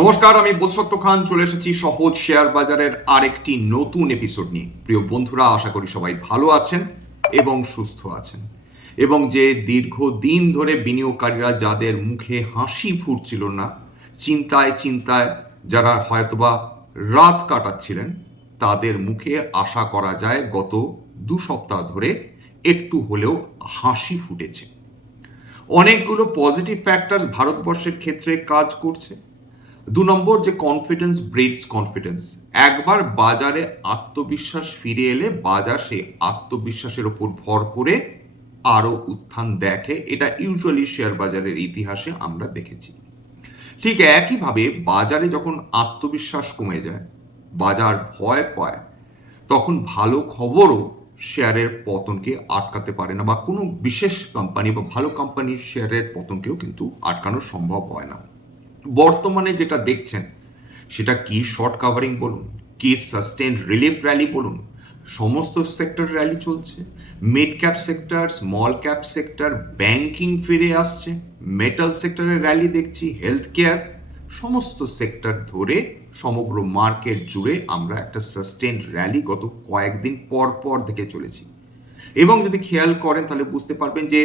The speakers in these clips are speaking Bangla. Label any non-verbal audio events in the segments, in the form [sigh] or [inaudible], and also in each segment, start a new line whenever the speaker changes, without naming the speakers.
নমস্কার, আমি বোধসত্য খান। চলে এসেছি সহজ শেয়ার বাজারের আরেকটি নতুন এপিসোড নিয়ে। প্রিয় বন্ধুরা, আশা করি সবাই ভালো আছেন এবং সুস্থ আছেন। এবং যে দীর্ঘদিন ধরে বিনিয়োগকারীরা যাদের মুখে হাসি ফুটছিল না, চিন্তায় চিন্তায় যারা হয়তোবা রাত কাটাচ্ছিলেন, তাদের মুখে আশা করা যায় গত দু সপ্তাহ ধরে একটু হলেও হাসি ফুটেছে। অনেকগুলো পজিটিভ ফ্যাক্টরস ভারতবর্ষের ক্ষেত্রে কাজ করছে। দু নম্বর যে কনফিডেন্স ব্রিডস কনফিডেন্স একবার বাজারে আত্মবিশ্বাস ফিরে এলে বাজার সেই আত্মবিশ্বাসের ওপর ভর করে আরও উত্থান দেখে। এটা ইউজুয়ালি শেয়ার বাজারের ইতিহাসে আমরা দেখেছি। ঠিক একইভাবে বাজারে যখন আত্মবিশ্বাস কমে যায়, বাজার ভয় পায়, তখন ভালো খবরও শেয়ারের পতনকে আটকাতে পারে না বা কোনো বিশেষ কোম্পানি বা ভালো কোম্পানির শেয়ারের পতনকেও কিন্তু আটকানো সম্ভব হয় না। বর্তমানে যেটা দেখছেন, সেটা কি শর্ট কাভারিং বলুন, কি সাস্টেন রিলিফ র্যালি বলুন, সমস্ত সেক্টর র্যালি চলছে। Mid cap sector small cap sector banking ফিরে আসছে। মেটাল সেক্টরের র্যালি দেখছি হেলথ কেয়ার সমস্ত সেক্টর ধরে সমগ্র মার্কেট জুড়ে আমরা একটা সাস্টেন র্যালি গত কয়েকদিন পর পর দেখে চলেছি। এবং যদি খেয়াল করেন তাহলে বুঝতে পারবেন যে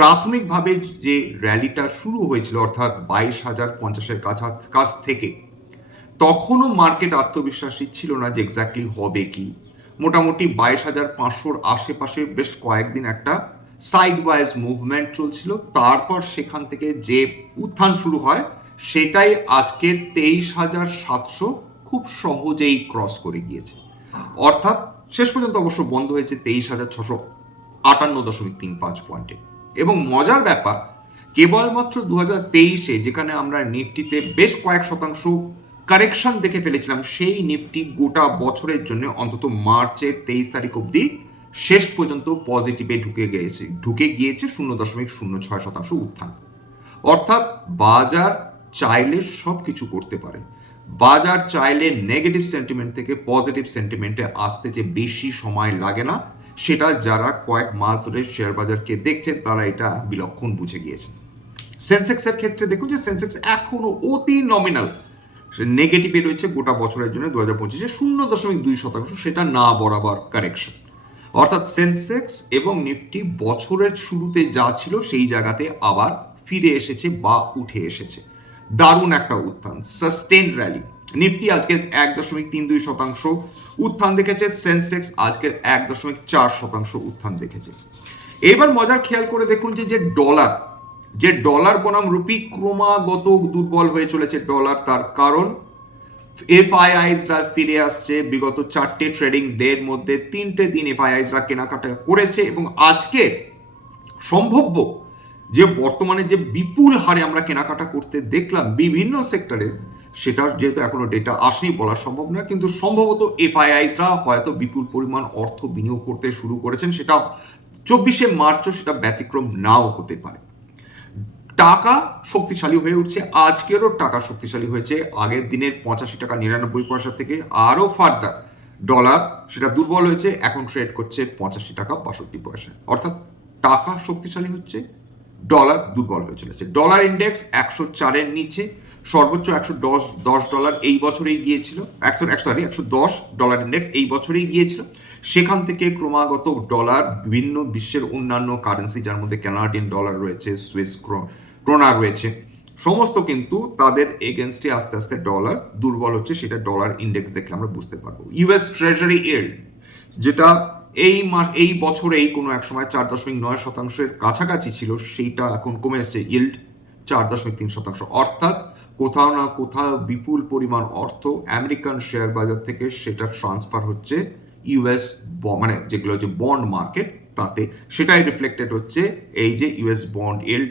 প্রাথমিকভাবে যে র্যালিটা শুরু হয়েছিল, অর্থাৎ বাইশ হাজার পঞ্চাশের কাছা থেকে, তখনও মার্কেট আত্মবিশ্বাসী ছিল না যে এক্স্যাক্টলি হবে কি। মোটামুটি বাইশ হাজার পাঁচশোর আশেপাশে বেশ কয়েকদিন একটা সাইড ওয়াইজ মুভমেন্ট চলছিল। তারপর সেখান থেকে যে উত্থান শুরু হয়, সেটাই আজকের তেইশ হাজার সাতশো খুব সহজেই ক্রস করে গিয়েছে। অর্থাৎ শেষ পর্যন্ত অবশ্য বন্ধ হয়েছে তেইশ হাজার ছশো আটান্ন দশমিক তিন পাঁচ পয়েন্টে এবং মজার ব্যাপার, কেবলমাত্র দু হাজার তেইশে যেখানে আমরা নিফটিতে বেশ কয়েক শতাংশ কারেকশন দেখে ফেলেছিলাম, সেই নিফটি গোটা বছরের জন্য অন্তত মার্চের তেইশ তারিখ অবধি শেষ পর্যন্ত পজিটিভে ঢুকে গিয়েছে ঢুকে গিয়েছে শূন্য দশমিক শূন্য ছয় শতাংশ উত্থান। অর্থাৎ বাজার চাইলে সব কিছু করতে পারে। বাজার চাইলে নেগেটিভ সেন্টিমেন্ট থেকে পজিটিভ সেন্টিমেন্টে আসতে যে বেশি সময় লাগে না সেটা যারা কয়েক মাস ধরে শেয়ার বাজারকে দেখছেন, তারা এটা বিলক্ষণ বুঝে গিয়েছেন। সেন্সেক্সের ক্ষেত্রে দেখুন যে সেন্সেক্স এখনও অতি নমিনাল নেগেটিভে রয়েছে গোটা বছরের জন্য দু হাজার পঁচিশে, শূন্য দশমিক দুই শতাংশ, সেটা না বরাবর কারেকশন অর্থাৎ সেন্সেক্স এবং নিফটি বছরের শুরুতে যা ছিল সেই জায়গাতে আবার ফিরে এসেছে বা উঠে এসেছে। দারুণ একটা উত্থান সাস্টেন র্যালি নিফটি আজকে এক দশমিক তিন দুই শতাংশ, উত্থান দেখেছে সেন্সেক্স আজকের এক দশমিক চার শতাংশ উত্থান দেখেছে। এবার মজার খেয়াল করে দেখুন যে যে ডলার যে ডলার বনাম রুপি ক্রমাগত দুর্বল হয়ে চলেছে ডলার, তার কারণ এফআইআইসরা ফিরে আসছে। বিগত চারটে ট্রেডিং ডের মধ্যে তিনটে দিন এফআইআইসরা কেনাকাটা করেছে এবং আজকে সম্ভব্য যে বর্তমানে যে বিপুল হারে আমরা কেনাকাটা করতে দেখলাম বিভিন্ন সেক্টরে সেটার যেহেতু এখনও ডেটা আসেনি বলা সম্ভব না কিন্তু সম্ভবত এফআইআইসরা হয়তো বিপুল পরিমাণ অর্থ বিনিয়োগ করতে শুরু করেছেন, সেটা চব্বিশে মার্চও সেটা ব্যতিক্রম নাও হতে পারে। টাকা শক্তিশালী হয়ে উঠছে, আজকেরও টাকা শক্তিশালী হয়েছে, আগের দিনের পঁচাশি টাকা নিরানব্বই পয়সা থেকে আরও ফার্দার ডলার সেটা দুর্বল হয়েছে, এখন ট্রেড করছে পঁচাশি টাকা বাষট্টি পয়সা। অর্থাৎ টাকা শক্তিশালী হচ্ছে ডলার দুর্বল হয়ে চলেছে। ডলার ইন্ডেক্স একশো চারের নিচে, সর্বোচ্চ একশো দশ দশ ডলার এই বছরেই গিয়েছিল। একশো একশো সরি একশো দশ ডলার ইন্ডেক্স এই বছরেই গিয়েছিল। সেখান থেকে ক্রমাগত ডলার বিভিন্ন বিশ্বের অন্যান্য কারেন্সি যার মধ্যে কানাডিয়ান ডলার রয়েছে সুইস ক্রোনা রয়েছে, সমস্ত কিন্তু তাদের এগেনস্টে আস্তে আস্তে ডলার দুর্বল হচ্ছে, সেটা ডলার ইন্ডেক্স দেখলে আমরা বুঝতে পারব। ইউএস ট্রেজারি এল্ড যেটা এই মাস, এই বছরেই কোনো এক সময় চার দশমিক নয় শতাংশের কাছাকাছি ছিল, সেইটা এখন কমে এসছে ইল্ড চার দশমিক তিন শতাংশ। অর্থাৎ কোথাও না কোথাও বিপুল পরিমাণ অর্থ আমেরিকান শেয়ার বাজার থেকে সেটা ট্রান্সফার হচ্ছে ইউএস মানে যেগুলো হচ্ছে বন্ড মার্কেট তাতে। সেটাই রিফ্লেক্টেড হচ্ছে এই যে US bond yield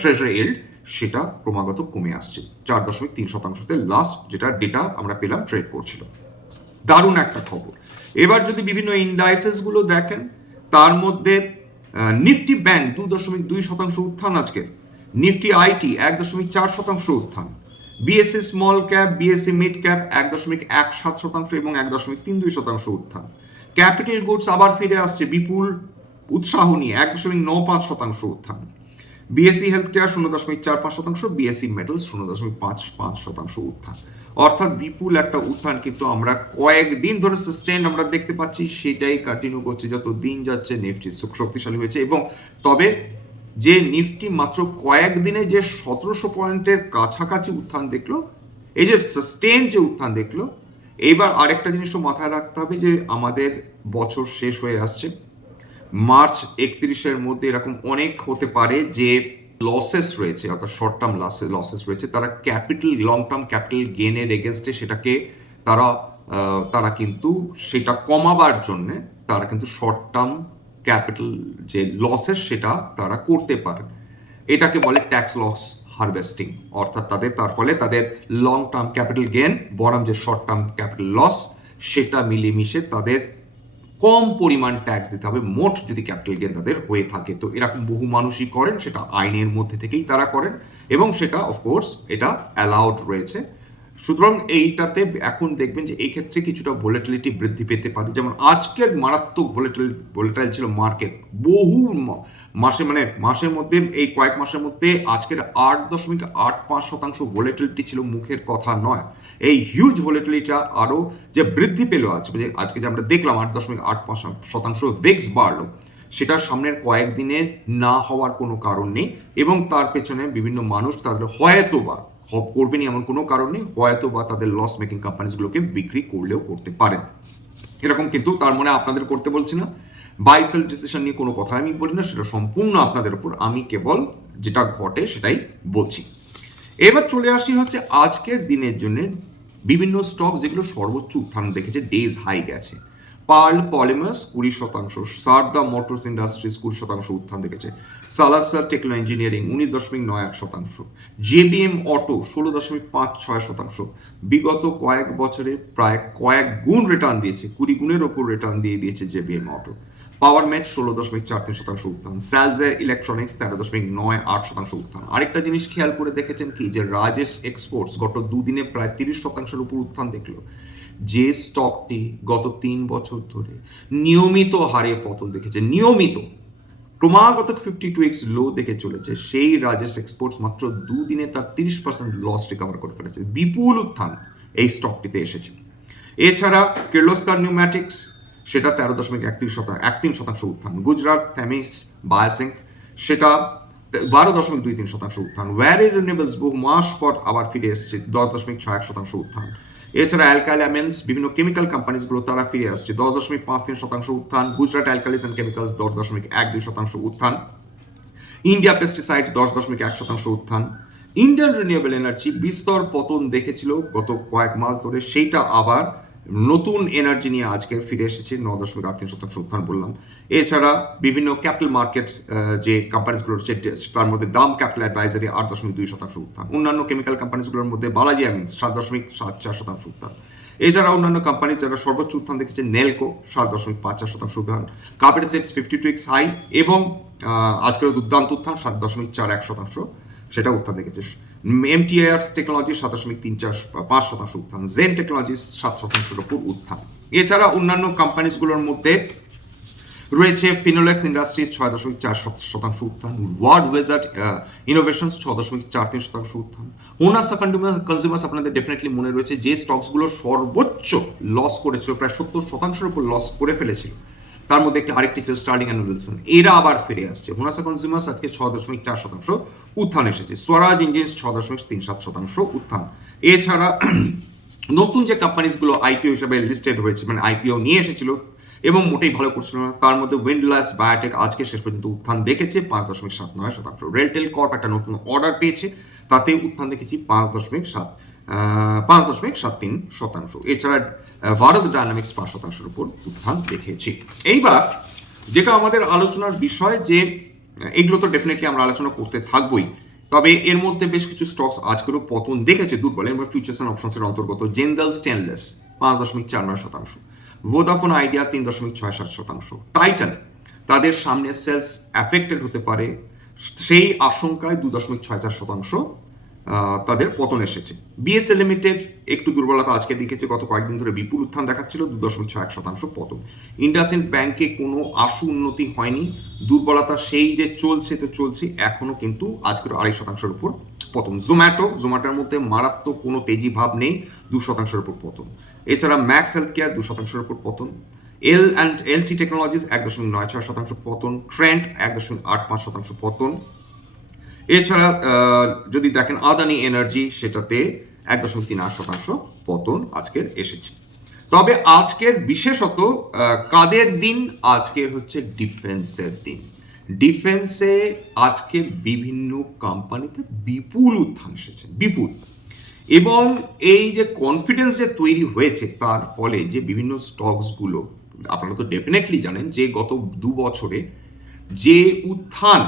treasury yield সেটা ক্রমাগত কমে আসছে। চার দশমিক তিন শতাংশতে লাস্ট যেটা ডেটা আমরা পেলাম ট্রেড করছিল। দারুণ একটা খবর। এবার যদি বিভিন্ন ইন্ডাইসেসগুলো দেখেন, তার মধ্যে নিফটি ব্যাংক দু দশমিক দুই শতাংশ উত্থান আজকে। নিফটি আইটি এক দশমিক চার শতাংশ উত্থান। BSC small cap BSC mid cap এক দশমিক এক সাত শতাংশ এবং এক দশমিক তিন দুই শতাংশ উত্থান। ক্যাপিটাল গুডস আবার ফিরে আসছে বিপুল উৎসাহ নিয়ে এক দশমিক ন পাঁচ শতাংশ উত্থান। বিএসসি হেলথ কেয়ার শূন্য দশমিক চার পাঁচ শতাংশ বিএসসি মেটালস শূন্য দশমিক পাঁচ পাঁচ শতাংশ উত্থান। অর্থাৎ বিপুল একটা উত্থান কিন্তু আমরা কয়েকদিন ধরে সাস্টেন আমরা দেখতে পাচ্ছি, সেটাই কন্টিনিউ করছে যত দিন যাচ্ছে নিফটি শক্তিশালী হয়েছে এবং তবে যে নিফটি মাত্র কয়েকদিনে যে সতেরোশো পয়েন্টের কাছাকাছি উত্থান দেখল, এই যে সাস্টেন যে উত্থান দেখল, এইবার আরেকটা জিনিসও মাথায় রাখতে হবে যে আমাদের বছর শেষ হয়ে আসছে। মার্চ একত্রিশের মধ্যে এরকম অনেক হতে পারে যে লসেস রয়েছে, অর্থাৎ শর্ট টার্ম লসেস রয়েছে, তারা ক্যাপিটাল লং টার্ম ক্যাপিটাল গেনের এগেনস্টে সেটাকে তারা তারা কিন্তু সেটা কমাবার জন্যে তারা কিন্তু শর্ট টার্ম ক্যাপিটাল যে লসেস সেটা তারা করতে পারে। এটাকে বলে ট্যাক্স লস হারভেস্টিং অর্থাৎ তাদের, তার ফলে তাদের লং টার্ম ক্যাপিটাল গেন বরং যে শর্ট টার্ম ক্যাপিটাল লস সেটা মিলেমিশে তাদের কম পরিমাণ ট্যাক্স দিতে হবে, মোট যদি ক্যাপিটাল গেন তাদের হয়ে থাকে। তো এরকম বহু মানুষই করেন, সেটা আইনের মধ্যে থেকেই তারা করেন এবং সেটা অফকোর্স এটা অ্যালাউড রয়েছে। সুতরাং এইটাতে এখন দেখবেন যে এই ক্ষেত্রে কিছুটা ভোলেটিলিটি বৃদ্ধি পেতে পারে। যেমন আজকের মারাত্মক ভোলেটিল ভোলেটাইল ছিল মার্কেট বহু মাসে মানে মাসের মধ্যে, এই কয়েক মাসের মধ্যে আজকের আট দশমিক আট পাঁচ শতাংশ ভোলেটিলিটি ছিল মুখের কথা নয়। এই হিউজ ভোলেটিলিটা আরও যে বৃদ্ধি পেল আজ যে আজকে যে আমরা দেখলাম আট দশমিক আট পাঁচ শতাংশ ভেক্স বাড়লো সেটা সামনের কয়েকদিনে না হওয়ার কোনো কারণ নেই এবং তার পেছনে বিভিন্ন মানুষ তাদের হয়তো বা হব করবেনই এমন কোনো কারণ নেই, হয়তো বা তাদের লস মেকিং কোম্পানিজগুলোকে বিক্রি করলেও করতে পারেন। এরকম কিন্তু তার মনে আপনাদের করতে বলছি না। বাই সেল ডিসিশন নিয়ে কোনো কথা আমি বলি না, সেটা সম্পূর্ণ আপনাদের উপর আমি কেবল যেটা ঘটে সেটাই বলছি। এবার চলে আসি হচ্ছে আজকের দিনের জন্য বিভিন্ন স্টক যেগুলো সর্বোচ্চ উত্থান দেখেছে ডেজ হাই গেছে। পার্ল পলিমার্স কুড়ি শতাংশ, সারদা মোটরস ইন্ডাস্ট্রিজ কুড়ি শতাংশ উত্থান দেখেছে সালাসার টেকনো ইঞ্জিনিয়ারিং উনিশ দশমিক নয় এক শতাংশ, জেবিএম অটো ষোলো দশমিক পাঁচ ছয় শতাংশ, বিগত কয়েক বছরে প্রায় কয়েক গুণ রিটার্ন দিয়েছে, কুড়ি গুণের ওপর রিটার্ন দিয়ে দিয়েছে জেবিএম অটো, পাওয়ার ম্যাচ ষোলো দশমিক চার তিন শতাংশ উত্থান, স্যালজে ইলেকট্রনিক্স তেরো দশমিক নয় আট শতাংশ উত্থান, আরেকটা জিনিস খেয়াল করে দেখেছেন কি যে রাজেশ এক্সপোর্টস গত দুদিনে প্রায় তিরিশ শতাংশের উপর উত্থান দেখল যে স্টকটি গত তিন বছর ধরে নিয়মিত হারে পতন দেখেছে, নিয়মিত, ক্রমাগত ফিফটি টু এক্স লো দেখে চলেছে, সেই রাজেশ এক্সপোর্টস মাত্র দুদিনে তার তিরিশ পার্সেন্ট লস রিকভার করে ফেলেছে। বিপুল উত্থান এই স্টকটিতে এসেছে। এছাড়া কির্লোস্কার নিউম্যাটিক্স সেটা তেরো দশমিক একত্রিশ শতাংশ তিন শতাংশ উত্থান। গুজরাট থেমিস বায়াসিং সেটা বারো দশমিক দুই তিন শতাংশ উত্থান। ওয়ারি রিনিউয়েবলস বহু মাস পর আবার ফিরে এসেছে, দশ দশমিক ছয় এক শতাংশ উত্থান। এছাড়া অ্যালকাইলামেন্স বিভিন্ন কেমিক্যাল কোম্পানিজগুলো তারা ফিরে আসছে। দশ দশমিক পাঁচ তিন শতাংশ উত্থান, গুজরাট অ্যালকালিস অ্যান্ড কেমিক্যালস দশ দশমিক এক দুই শতাংশ উত্থান, ইন্ডিয়া পেস্টিসাইড দশ দশমিক এক শতাংশ উত্থান। ইন্ডিয়ান রিনিউয়েবল এনার্জি বিস্তর পতন দেখেছিল গত কয়েক মাস ধরে, সেইটা আবার নতুন এনার্জি নিয়ে আজকে ফিরে এসেছে, ন দশমিক আট তিন শতাংশ উত্থান বললাম। এছাড়া বিভিন্ন ক্যাপিটাল মার্কেটস যে কোম্পানিজগুলো রয়েছে তার মধ্যে দাম ক্যাপিটাল অ্যাডভাইজারি আট দশমিক দুই শতাংশ উত্থান। অন্যান্য কেমিক্যাল কোম্পানিজগুলোর মধ্যে বালাজি আমিন্স সাত দশমিক সাত চার শতাংশ উত্থান। এছাড়া অন্যান্য কোম্পানি যারা সর্বোচ্চ উত্থান দেখেছে নেলকো সাত দশমিক পাঁচ চার শতাংশ উত্থান। Carpet sets fifty two X high এবং আজকের দুর্দান্ত উত্থান সাত দশমিক চার এক শতাংশ সেটা উত্থান দেখেছে। এমটিআইআরস টেকনোলজি সাত দশমিক তিন চার, পাঁচ শতাংশ উত্থান। জেন টেকনোলজি সাত শতাংশের উপর উত্থান। এছাড়া অন্যান্য কোম্পানিজগুলোর মধ্যে রয়েছে ফিনোলেক্স ইন্ডাস্ট্রিজ ছয় দশমিক চার শত- শতাংশ উত্থান ওয়ার্ড ওয়েজার্ট ইনোভেশনস ছ দশমিক চার তিন শতাংশ উত্থান। হোনাসা কনজিউমার কনজিউমার্স আপনাদের ডেফিনেটলি মনে রয়েছে যে স্টকসগুলো সর্বোচ্চ লস করেছিল, প্রায় সত্তর শতাংশের উপর লস করে ফেলেছিল। তার মধ্যে একটি আরেকটি ছিল স্টার্লিং অ্যান্ড উইলসন এরা আবার ফিরে আসছে। হোনাসা কনজিউমার্স আজকে ছ দশমিক চার শতাংশ উত্থান এসেছে। স্বরাজ ইঞ্জিনস ছ দশমিক তিন সাত শতাংশ উত্থান। এছাড়া [clears throat] নতুন যে কোম্পানিজগুলো আইপিও হিসাবে লিস্টেড হয়েছে মানে আইপিও নিয়ে এসেছিল এবং মোটেই ভালো করছিল না, তার মধ্যে উইন্ডলাস বায়োটেক আজকে শেষ পর্যন্ত উত্থান দেখেছে পাঁচ দশমিক সাত নয় শতাংশ। রেলটেল কর্প একটা নতুন অর্ডার পেয়েছে, তাতে উত্থান দেখেছি পাঁচ দশমিক সাত। পাঁচ দশমিক সাত তিন শতাংশ। এছাড়া ভারত ডায়নামিক্স পাঁচ শতাংশের উপর উত্থান দেখেছি। এইবার, যেটা আমাদের আলোচনার বিষয় যে এগুলো তো ডেফিনেটলি আমরা আলোচনা করতে থাকবোই। তবে এর মধ্যে বেশ কিছু স্টকস আজকেরও পতন দেখেছে দুর্বল। মধ্যে ফিউচার্স অ্যান্ড অপশনসের অন্তর্গত জেন্দাল স্টেনলেস পাঁচ দশমিক চার নয় শতাংশ। ভোদাফোন আইডিয়া তিন দশমিক ছয় সাত শতাংশ। টাইটান তাদের সামনে সেলস অ্যাফেক্টেড হতে পারে। সেই আশঙ্কায় দু দশমিক ছয় চার শতাংশ তাদের পতন এসেছে। বিএসএ লিমিটেড একটু দুর্বলতা আজকে দেখেছে, গত কয়েকদিন ধরে বিপুল উত্থান দেখাচ্ছিল, দু দশমিক ছয় এক শতাংশ পতন। ইন্ডাসিন্ড ব্যাংকে কোনো আশু উন্নতি হয়নি, দুর্বলতা সেই যে চলছে তো চলছে, এখনও কিন্তু আজকের আড়াই শতাংশের উপর পতন। জোম্যাটো জোম্যাটোর মধ্যে মারাত্মক কোনো তেজি ভাব নেই, দু শতাংশের উপর পতন। এছাড়া ম্যাক্স হেলথ কেয়ার দু শতাংশের উপর পতন। L and L T technologies এক দশমিক নয় ছয় শতাংশ পতন। ট্রেন্ড এক দশমিক আট পাঁচ শতাংশ পতন। এছাড়া যদি দেখেন আদানি এনার্জি সেটাতে এক দশমিক তিন আট শতাংশ পতন আজকের এসেছে। তবে আজকের বিশেষত কাদের দিন? আজকের হচ্ছে ডিফেন্সের দিন। ডিফেন্সে আজকের বিভিন্ন কোম্পানিতে বিপুল উত্থান এসেছে, বিপুল। এবং এই যে কনফিডেন্স যে তৈরি হয়েছে, তার ফলে যে বিভিন্ন স্টকসগুলো, আপনারা তো ডেফিনেটলি জানেন যে গত দু বছরে যে উত্থান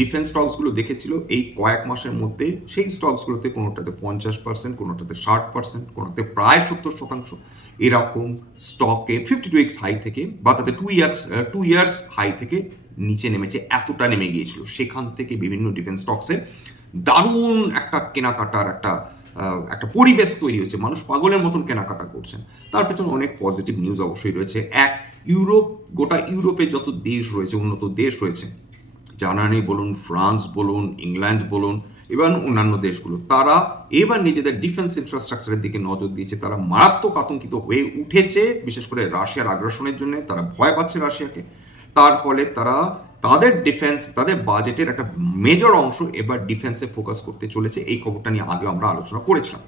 ডিফেন্স স্টকসগুলো দেখেছিল, এই কয়েক মাসের মধ্যে সেই স্টকসগুলোতে কোনোটাতে পঞ্চাশ পার্সেন্ট কোনোটাতে ষাট পার্সেন্ট কোনোটাতে প্রায় সত্তর শতাংশ এরকম স্টকে ফিফটি টু এক্স হাই থেকে বা তাতে two years two years high থেকে নিচে নেমেছে, এতটা নেমে গিয়েছিল। সেখান থেকে বিভিন্ন ডিফেন্স স্টকসে দারুণ একটা কেনাকাটার একটা একটা পরিবেশ তৈরি হচ্ছে মানুষ পাগলের মতন কেনাকাটা করছেন। তার পেছনে অনেক পজিটিভ নিউজ অবশ্যই রয়েছে। এক, ইউরোপ, গোটা ইউরোপে যত দেশ রয়েছে, উন্নত দেশ রয়েছে জার্মানি বলুন, ফ্রান্স বলুন, ইংল্যান্ড বলুন এবং অন্যান্য দেশগুলো, তারা এবার নিজেদের ডিফেন্স ইনফ্রাস্ট্রাকচারের দিকে নজর দিয়েছে। তারা মারাত্মক আতঙ্কিত হয়ে উঠেছে, বিশেষ করে রাশিয়ার আগ্রাসনের জন্য। তারা ভয় পাচ্ছে রাশিয়াকে। তার ফলে তারা তাদের ডিফেন্স তাদের বাজেটের একটা মেজর অংশ এবার ডিফেন্সে ফোকাস করতে চলেছে। এই খবরটা নিয়ে আগে আমরা আলোচনা করেছিলাম।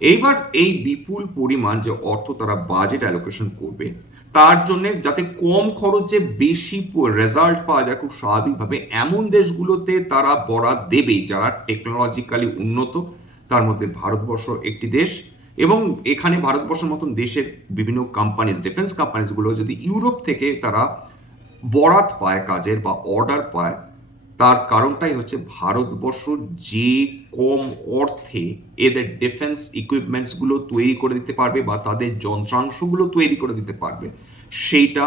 এইবার এই বিপুল পরিমাণ যে অর্থ তারা বাজেট অ্যালোকেশন করবে তার জন্য যাতে কম খরচে বেশি রেজাল্ট পাওয়া যায় খুব স্বাভাবিকভাবে। এমন দেশগুলোতে তারা বরাদ দেবে যারা টেকনোলজিক্যালি উন্নত, তার মধ্যে ভারতবর্ষ একটি দেশ এবং এখানে ভারতবর্ষের মতন দেশের বিভিন্ন কোম্পানিজ ডিফেন্স কোম্পানিজগুলো যদি ইউরোপ থেকে তারা বরাত পায় কাজের বা অর্ডার পায় তার কারণটাই হচ্ছে ভারতবর্ষ যে কম অর্থে এদের ডিফেন্স ইকুইপমেন্টসগুলো তৈরি করে দিতে পারবে বা তাদের যন্ত্রাংশগুলো তৈরি করে দিতে পারবে, সেইটা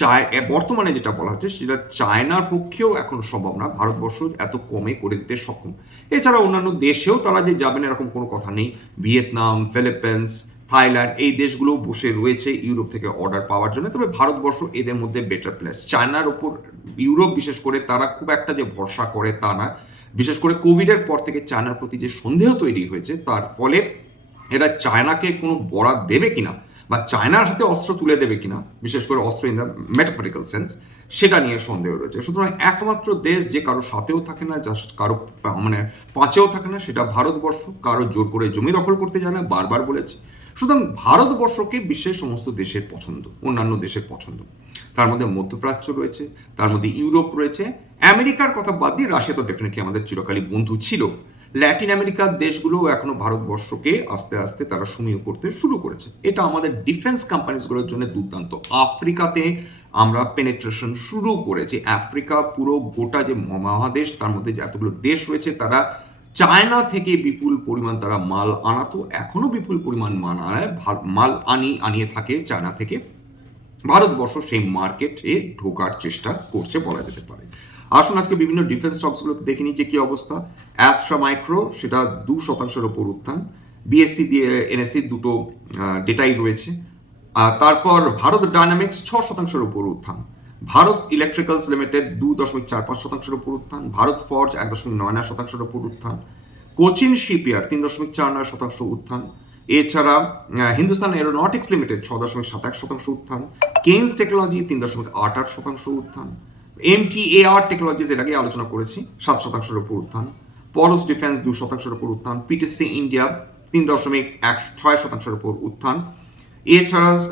চায় বর্তমানে যেটা বলা হচ্ছে সেটা চায়নার পক্ষেও এখন সম্ভব না, ভারতবর্ষ এত কমে করে দিতে সক্ষম। এছাড়া অন্যান্য দেশেও তারা যে যাবেন এরকম কোনো কথা নেই, ভিয়েতনাম, ফিলিপিন্স থাইল্যান্ড, এই দেশগুলো বসে রয়েছে ইউরোপ থেকে অর্ডার পাওয়ার জন্য। তবে ভারতবর্ষ এদের মধ্যে বেটার প্লেস চায়নার ওপর ইউরোপ বিশেষ করে তারা খুব একটা যে ভরসা করে তা না। বিশেষ করে কোভিডের পর থেকে চায়নার প্রতি যে সন্দেহ তৈরি হয়েছে, তার ফলে এরা চায়নাকে কোনো বরাদ দেবে কিনা বা চায়নার হাতে অস্ত্র তুলে দেবে কিনা, বিশেষ করে অস্ত্র ইন দ্য মেটাফরিক্যাল সেন্স সেটা নিয়ে সন্দেহ রয়েছে। সুতরাং একমাত্র দেশ যে কারও সাথেও থাকে না যা কারও মানে পাঁচেও থাকে না, সেটা ভারতবর্ষ। কারও জোর করে জমি দখল করতে যায় না বারবার বলেছে। সুতরাং ভারতবর্ষকে বিশ্বের সমস্ত দেশের পছন্দ, অন্যান্য দেশের পছন্দ। তার মধ্যে মধ্যপ্রাচ্য রয়েছে, তার মধ্যে ইউরোপ রয়েছে। আমেরিকার কথা বাদ দিয়ে রাশিয়া তো ডেফিনেটলি আমাদের চিরকালই বন্ধু ছিল। ল্যাটিন আমেরিকার দেশগুলো এখনও ভারতবর্ষকে আস্তে আস্তে তারা সমীহ করতে শুরু করেছে। এটা আমাদের ডিফেন্স কোম্পানিজগুলোর জন্য দুর্দান্ত। আফ্রিকাতে আমরা পেনেট্রেশন শুরু করেছি। আফ্রিকা পুরো গোটা যে মহাদেশ, তার মধ্যে যে এতগুলো দেশ রয়েছে, তারা চায়না থেকে বিপুল পরিমাণ তারা মাল আনাতো এখনও বিপুল পরিমাণ মাল আনায় মাল আনি, আনিয়ে থাকে চায়না থেকে। ভারতবর্ষ সেই মার্কেটে ঢোকার চেষ্টা করছে বলা যেতে পারে। আসুন আজকে বিভিন্ন ডিফেন্স স্টকসগুলোতে দেখে নিই যে কি অবস্থা। অ্যাস্ট্রা মাইক্রো সেটা দু শতাংশের ওপর উত্থান। বিএসসি দিয়ে এনএসসি দুটো ডেটাই রয়েছে। তারপর ভারত ডায়নামিক্স ছ শতাংশের উপর উত্থান। ভারত ইলেকট্রিক্যালস লিমিটেড দু দশমিক চার পাঁচ শতাংশের উপর উত্থান, ভারত ফর্জ এক দশমিক নয় নয় শতাংশের উপর উত্থান, কোচিন শিপইয়ার্ড তিন দশমিক চার নয় শতাংশ উত্থান, এছাড়া হিন্দুস্তান এরোনটিক্স লিমিটেড ছ দশমিক সাত এক শতাংশ উত্থান, কেইন্স টেকনোলজি তিন দশমিক আট আট শতাংশ উত্থান এম টি এ আর টেকনোলজিস এর আগে আলোচনা করেছি, সাত শতাংশের উপর উত্থান পরস ডিফেন্স দু শতাংশের উপর উত্থান, পিটিসি ইন্ডিয়া তিন দশমিক এক ছয় শতাংশের উপর উত্থান এছাড়া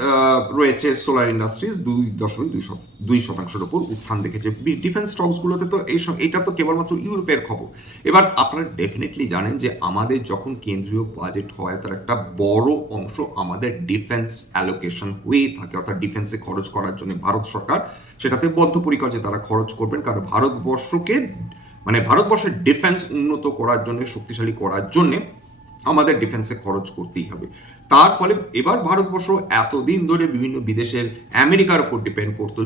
রয়েছে সোলার ইন্ডাস্ট্রিজ দুই দশমিক দুই শত- দুই শতাংশের উপর উত্থান দেখেছে। ডিফেন্স স্টকসগুলোতে তো এই এটা তো কেবলমাত্র ইউরোপের খবর। এবার আপনারা ডেফিনেটলি জানেন যে আমাদের যখন কেন্দ্রীয় বাজেট হয়, তার একটা বড় অংশ আমাদের ডিফেন্স অ্যালোকেশন হয়ে থাকে। অর্থাৎ ডিফেন্সে খরচ করার জন্য ভারত সরকার সেটাতে বদ্ধপরিকর যে তারা খরচ করবেন, কারণ ভারতবর্ষকে মানে ভারতবর্ষের ডিফেন্স উন্নত করার জন্য, শক্তিশালী করার জন্যে আমাদের ডিফেন্সে খরচ করতেই হবে। তার ফলে এবার ভারতবর্ষ এতদিন ধরে বিভিন্ন বিদেশের, আমেরিকার উপর ডিপেন্ড করতো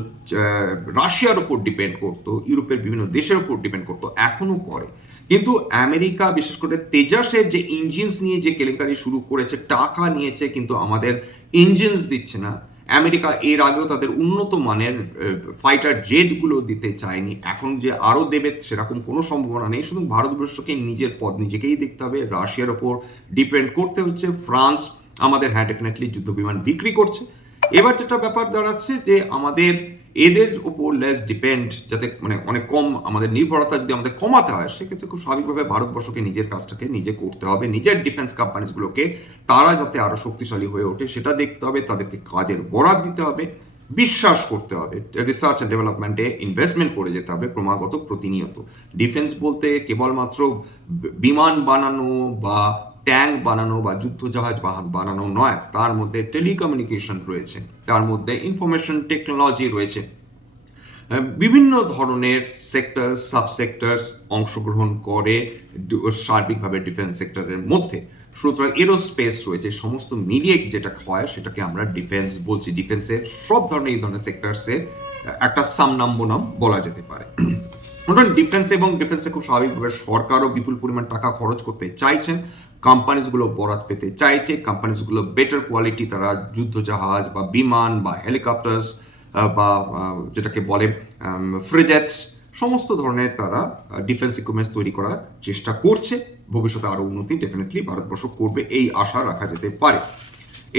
রাশিয়ার উপর ডিপেন্ড করতো, ইউরোপের বিভিন্ন দেশের উপর ডিপেন্ড করতো এখনও করে। কিন্তু আমেরিকা, বিশেষ করে তেজাসের যে ইঞ্জিনস নিয়ে যে কেলেঙ্কারি শুরু করেছে, টাকা নিয়েছে, কিন্তু আমাদের ইঞ্জিনস দিচ্ছে না। আমেরিকা এর আগেও তাদের উন্নত মানের ফাইটার জেটগুলো দিতে চায়নি। এখন যে আরও দেবে সেরকম কোনো সম্ভাবনা নেই। শুধু ভারতবর্ষকে নিজের পদ নিজেকেই দেখতে হবে। রাশিয়ার ওপর ডিপেন্ড করতে হচ্ছে। ফ্রান্স আমাদের হ্যাঁ ডেফিনেটলি যুদ্ধ বিমান বিক্রি করছে। এবার যেটা ব্যাপার দাঁড়াচ্ছে যে আমাদের এদের উপর লেস ডিপেন্ড যাতে মানে অনেক কম আমাদের নির্ভরতা যদি আমাদের কমাতে হয়, সেক্ষেত্রে খুব স্বাভাবিকভাবে ভারতবর্ষকে নিজের কাজটাকে নিজে করতে হবে, নিজের ডিফেন্স কোম্পানিজগুলোকে তারা যাতে আরও শক্তিশালী হয়ে ওঠে, সেটা দেখতে হবে, তাদেরকে কাজের বরাদ দিতে হবে, বিশ্বাস করতে হবে রিসার্চ অ্যান্ড ডেভেলপমেন্টে ইনভেস্টমেন্ট করে যেতে হবে ক্রমাগত, প্রতিনিয়ত। ডিফেন্স বলতে কেবলমাত্র বিমান বানানো বা ট্যাঙ্ক বানানো বা যুদ্ধজাহাজ বানানো নয়। তার মধ্যে টেলিকমিউনিকেশন রয়েছে। তার মধ্যে ইনফরমেশন টেকনোলজি রয়েছে। বিভিন্ন ধরনের সেক্টর, সাবসেক্টরস অংশগ্রহণ করে সার্বিকভাবে ডিফেন্স সেক্টরের মধ্যে। সুতরাং এরোস্পেস রয়েছে। সমস্ত মিলিয়ে যেটা হয় সেটাকে আমরা ডিফেন্স বলছি। ডিফেন্সের সব ধরনের এই ধরনের সেক্টরসের একটা সামনাম বনাম বলা যেতে পারে। সুতরাং ডিফেন্স এবং ডিফেন্সে খুব স্বাভাবিকভাবে সরকারও বিপুল পরিমাণ টাকা খরচ করতে চাইছেন। কোম্পানিজগুলো বরাত পেতে চাইছে। কোম্পানিজগুলো বেটার কোয়ালিটি তারা যুদ্ধজাহাজ বা বিমান বা হেলিকপ্টার্স বা যেটাকে বলে ফ্রিজেটস সমস্ত ধরনের তারা ডিফেন্স ইকুইপমেন্টস তৈরি করার চেষ্টা করছে। ভবিষ্যতে আরও উন্নতি ডেফিনেটলি ভারতবর্ষ করবে, এই আশা রাখা যেতে পারে।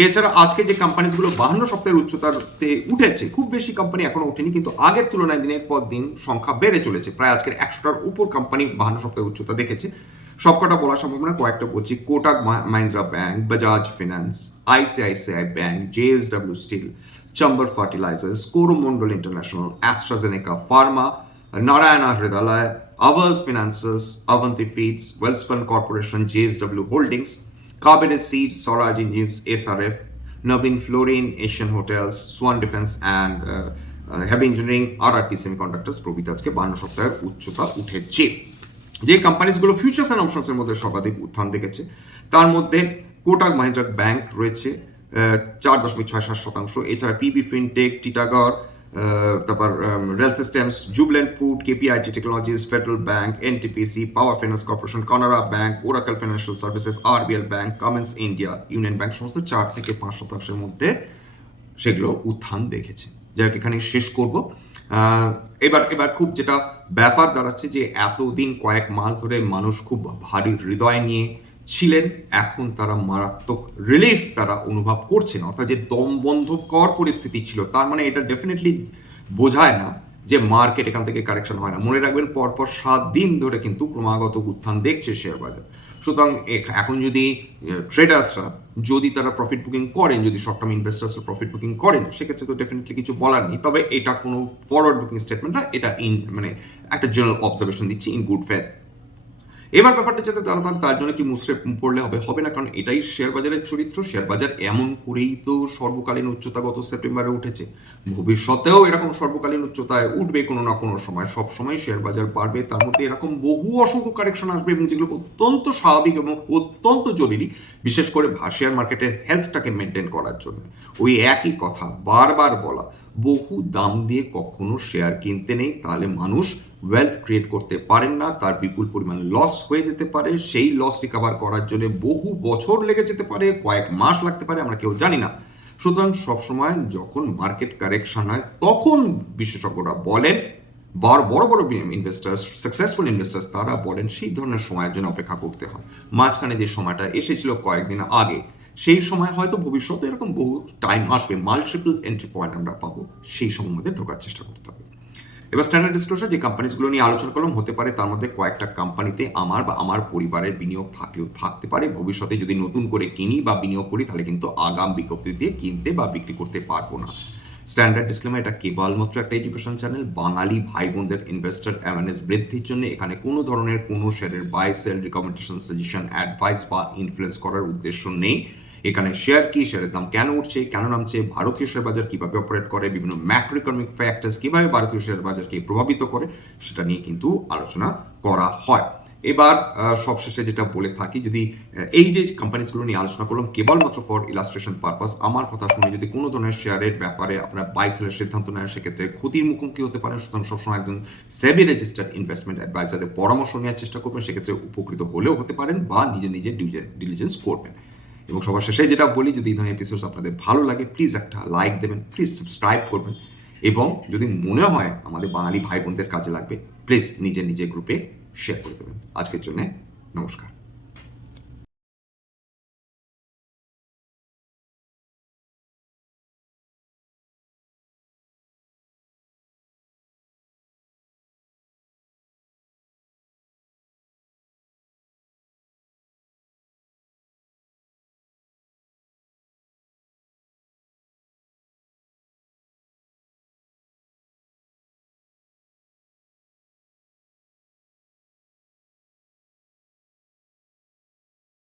এছাড়া আজকে যে কোম্পানিগুলো বাহান্ন সপ্তাহের উচ্চতাতে উঠেছে খুব বেশি কোম্পানি এখনও ওঠেনি কিন্তু আগের তুলনায় দিনের পর দিন সংখ্যা বেড়ে চলেছে। প্রায় আজকের একশোটার উপর কোম্পানি বাহান্ন সপ্তাহের উচ্চতা দেখেছে। সবকটা বলা সম্ভব না কয়েকটা বলছি। Kotak Mahindra Bank Bajaj Finance ICICI Bank JSW Steel Chambal Fertilisers Coromandel International AstraZeneca Pharma Narayana Hridalaya, Avers Finances, Avanti Feeds, Wellspun Corporation, JSW Holdings, Carbonet Seeds, Swaraj Engines, SRF, Navin Fluorine, Asian Hotels, Swan Defense and uh, uh, Heavy Engineering, RRP Semiconductors প্রভৃতি আজকে বান্ন সপ্তাহের উচ্চতা উঠেছে। যে কোম্পানিজগুলো ফিউচার্স অ্যান্ড অপশনসের মধ্যে সর্বাধিক উত্থান দেখেছে তার মধ্যে কোটাক মাহিন্দ্রা ব্যাংক রয়েছে চার দশমিক ছয় সাত শতাংশ এছাড়া পিবি ফিনটেক টিটাগড় তারপর Rail Systems Jubilant Food KPIT Technologies Federal Bank NTPC Power Finance Corporation Canara Bank Oracle Financial Services RBL Bank Cummins India Union Bank সমস্ত চার থেকে পাঁচ শতাংশের মধ্যে সেগুলো উত্থান দেখেছে। যাই হোক এখানে শেষ করব। এবার এবার খুব যেটা ব্যাপার দাঁড়াচ্ছে যে এতদিন কয়েক মাস ধরে মানুষ খুব ভারী হৃদয় নিয়ে ছিলেন, এখন তারা মারাত্মক রিলিফ তারা অনুভব করছেন। অর্থাৎ যে দম বন্ধকর পরিস্থিতি ছিল, তার মানে এটা ডেফিনেটলি বোঝায় না যে মার্কেট এখান থেকে কারেকশন হয় না। মনে রাখবেন, পরপর সাত দিন ধরে কিন্তু ক্রমাগত উত্থান দেখছে শেয়ার বাজার। সুতরাং এখন যদি ট্রেডার্সরা যদি তারা প্রফিট বুকিং করেন, যদি শর্ট টার্ম ইনভেস্টার্সরা প্রফিট বুকিং করেন, সেক্ষেত্রে তো ডেফিনেটলি কিছু বলার নেই। তবে এটা কোনো ফরওয়ার্ড বুকিং স্টেটমেন্ট না, এটা ইন মানে একটা জেনারেল অবজারভেশন দিচ্ছি ইন গুড ফেথ এবার ব্যাপারটা যাতে তারা তার জন্য কি মুসরে পড়লে হবে? হবে না, কারণ এটাই শেয়ার বাজারের চরিত্র। শেয়ার বাজার এমন করেই তো সর্বকালীন উচ্চতা গত সেপ্টেম্বরে উঠেছে। ভবিষ্যতেও এরকম সর্বকালীন উচ্চতায় উঠবে কোনো না কোনো সময়। সব সময় শেয়ার বাজার বাড়বে, তার মধ্যে এরকম বহু অসংখ্য কারেকশন আসবে এবং যেগুলো অত্যন্ত স্বাভাবিক এবং অত্যন্ত জরুরি, বিশেষ করে শেয়ার মার্কেটের হেলথটাকে মেনটেন করার জন্য। ওই একই কথা বারবার বলা। বহু দাম দিয়ে কখনো শেয়ার কিনতে নেই, তাহলে মানুষ ওয়েলথ ক্রিয়েট করতে পারেন না, তার বিপুল পরিমাণ লস হয়ে যেতে পারে, সেই লস রিকভার করার জন্য বহু বছর লেগে যেতে পারে, কয়েক মাস লাগতে পারে, আমরা কেউ জানি না। সুতরাং সবসময় যখন মার্কেট কারেকশন হয়, তখন বিশেষজ্ঞরা বলেন বড় বড় বড় ইনভেস্টার্স সাকসেসফুল ইনভেস্টার্স তারা বলেন সেই ধরনের সময়ের জন্য অপেক্ষা করতে হয়। মাঝখানে যে সময়টা এসেছিল কয়েকদিন আগে সেই সময় হয়তো ভবিষ্যতে এরকম বহু টাইম আসবে মাল্টিপল এন্ট্রি পয়েন্ট আমরা পাবো, সেই সময়ের মধ্যে ঢোকার চেষ্টা করতে হবে। এবার স্ট্যান্ডার্ড ডিসক্লোজার যে কোম্পানিগুলো নিয়ে আলোচনা করলাম, হতে পারে তার মধ্যে কয়েকটা কোম্পানিতে আমার বা আমার পরিবারের বিনিয়োগ থাকলেও থাকতে পারে। ভবিষ্যতে যদি নতুন করে কিনি বা বিনিয়োগ করি, তাহলে কিন্তু আগাম বিজ্ঞপ্তি দিয়ে কিনতে বা বিক্রি করতে পারব না। স্ট্যান্ডার্ড ডিসক্লেমার এটা কেবলমাত্র একটা এডুকেশন চ্যানেল বাঙালি ভাই বোনদের ইনভেস্টার অ্যাওয়ারনেস বৃদ্ধির জন্য এখানে কোনো ধরনের কোনো শেয়ারের buy sell recommendation suggestion advice বা ইনফ্লুয়েন্স করার উদ্দেশ্য নেই। এখানে শেয়ার কি শেয়ারের দাম কেন উঠছে, কেন নামছে, ভারতীয় শেয়ার বাজার কীভাবে অপারেট করে, বিভিন্ন ম্যাক্রো ইকোনমিক ফ্যাক্টরস কীভাবে ভারতীয় শেয়ার বাজারকে প্রভাবিত করে, সেটা নিয়ে কিন্তু আলোচনা করা হয়। এবার সবশেষে যেটা বলে থাকি, যদি এই যে কোম্পানিজগুলো নিয়ে আলোচনা করলাম, কেবলমাত্র ফর ইলাস্ট্রেশন পারপাস আমার কথা শুনে যদি কোনো ধরনের শেয়ারের ব্যাপারে আপনারা বাই সেলের সিদ্ধান্ত নেন, সেক্ষেত্রে ক্ষতির মুখোমুখি হতে পারেন। সুতরাং সবসময় একজন সেবি রেজিস্টার্ড ইনভেস্টমেন্ট অ্যাডভাইজারের পরামর্শ নেওয়ার চেষ্টা করবেন, সেক্ষেত্রে উপকৃত হলেও হতে পারেন বা নিজে নিজে ডিলিজেন্স করবেন। এবং সবার শেষে যেটা বলি, যদি এই ধরনের এপিসোডস আপনাদের ভালো লাগে প্লিজ একটা লাইক দেবেন প্লিজ সাবস্ক্রাইব করবেন। এবং যদি মনে হয় আমাদের বাঙালি ভাই বোনদের কাজে লাগবে প্লিজ নিজের নিজের গ্রুপে শেয়ার করে দেবেন। আজকের জন্য নমস্কার।